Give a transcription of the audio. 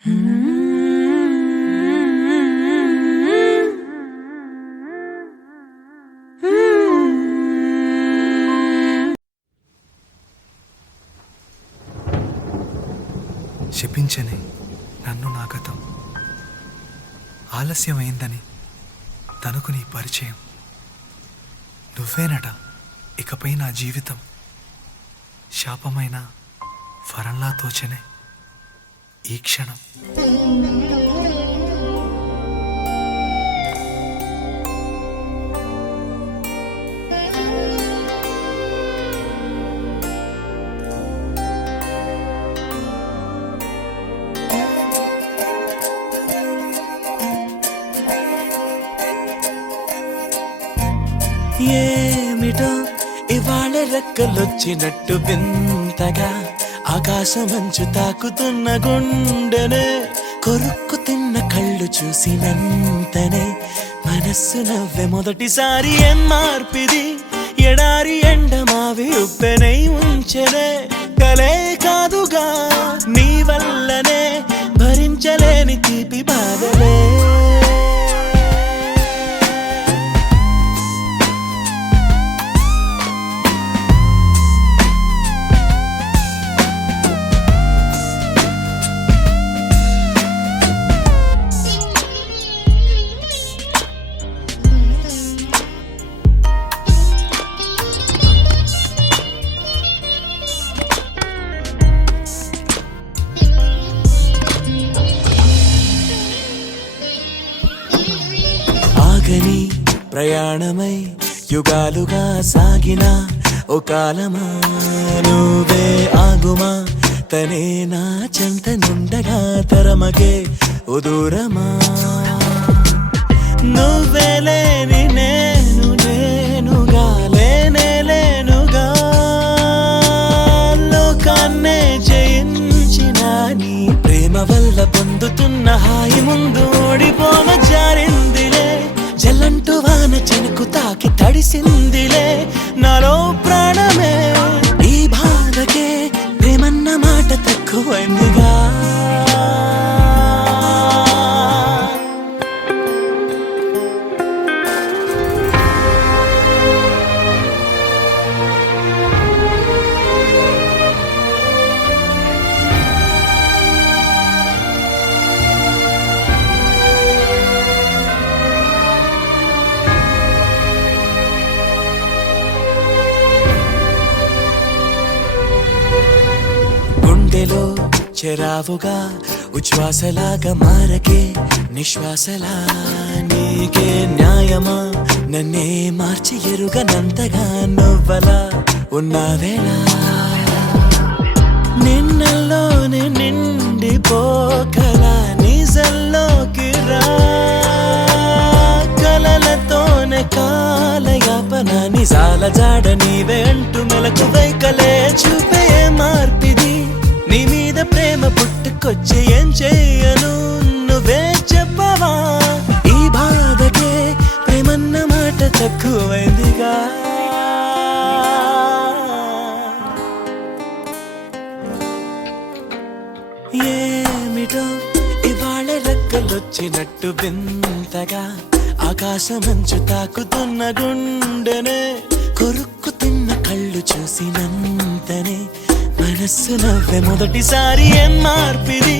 శపించని నన్ను నా గతం, ఆలస్యమైందని తనకు నీ పరిచయం. నువ్వేనట ఇకపై నా జీవితం, శాపమైన వరంలా తోచనే ఈ క్షణం. ఏమిటో ఇవాళ రెక్కలొచ్చినట్టు వింతగా ఆకాశమంచు తాకుతున్న గుండెనే, కొరుక్కు తిన్న కళ్ళు చూసినంతనే మనస్సు నవ్వే మొదటిసారి. ఏం మార్పిది, ఎడారి ఎండమావి ఉప్పెనై ఉంచెనే, కలే కాదుగా నీ వల్లనే భరించలేని తీపి బాధలే. ఆగని ప్రయాణమై యుగాలుగా సాగిన ఓ కాలమా, నువ్వే ఆగుమా, తనే నా చెంత నుండగా తరమకే ఓ దూరమా. నువ్వే లేని నేను నేనుగా లేనే లేనుగా, లోకాన్నే జయించిన నీ ప్రేమ వల్ల పొందుతున్న హాయి ముందు ఓడిపోవ జారిందిలే. జల్లంటూ వాన చెనుకు తాకి తడిసిందిలే నాలో ప్రాణమే. ఈ బాధకే ప్రేమన్న మాట తక్కువైందిగా. గుండెలో చెరావుగా ఉచ్ఛ్వాసలాగా మారకే నిశ్వాసలా, నీకే న్యాయమా నన్నే మార్చి ఎరుగనంతగా నువ్వలా ఉన్నావేలా. నిన్నల్లోనే నిండిపోకలా నిజల్లోకి రా, కలలతోనే కాలయాపన నిజాల జాడ నీవే అంటూ మెలకు వైకలే చూపే మార్పిది. నీ మీద ప్రేమ పుట్టుకొచ్చి ఏం చెయ్యను నువ్వే చెప్పవా. ఈ బాధకే ప్రేమన్న మాట తక్కువైందిగా. ఏమిటో ఇవాళ రెక్కలొచ్చినట్టు వింతగా ఆకాశమంచు తాకుతున్న గుండెనే, కొరుక్కు తిన్న కళ్ళు చూసినంతనే మనస్సు నవ్వే మొదటిసారి. ఏం మార్పిది,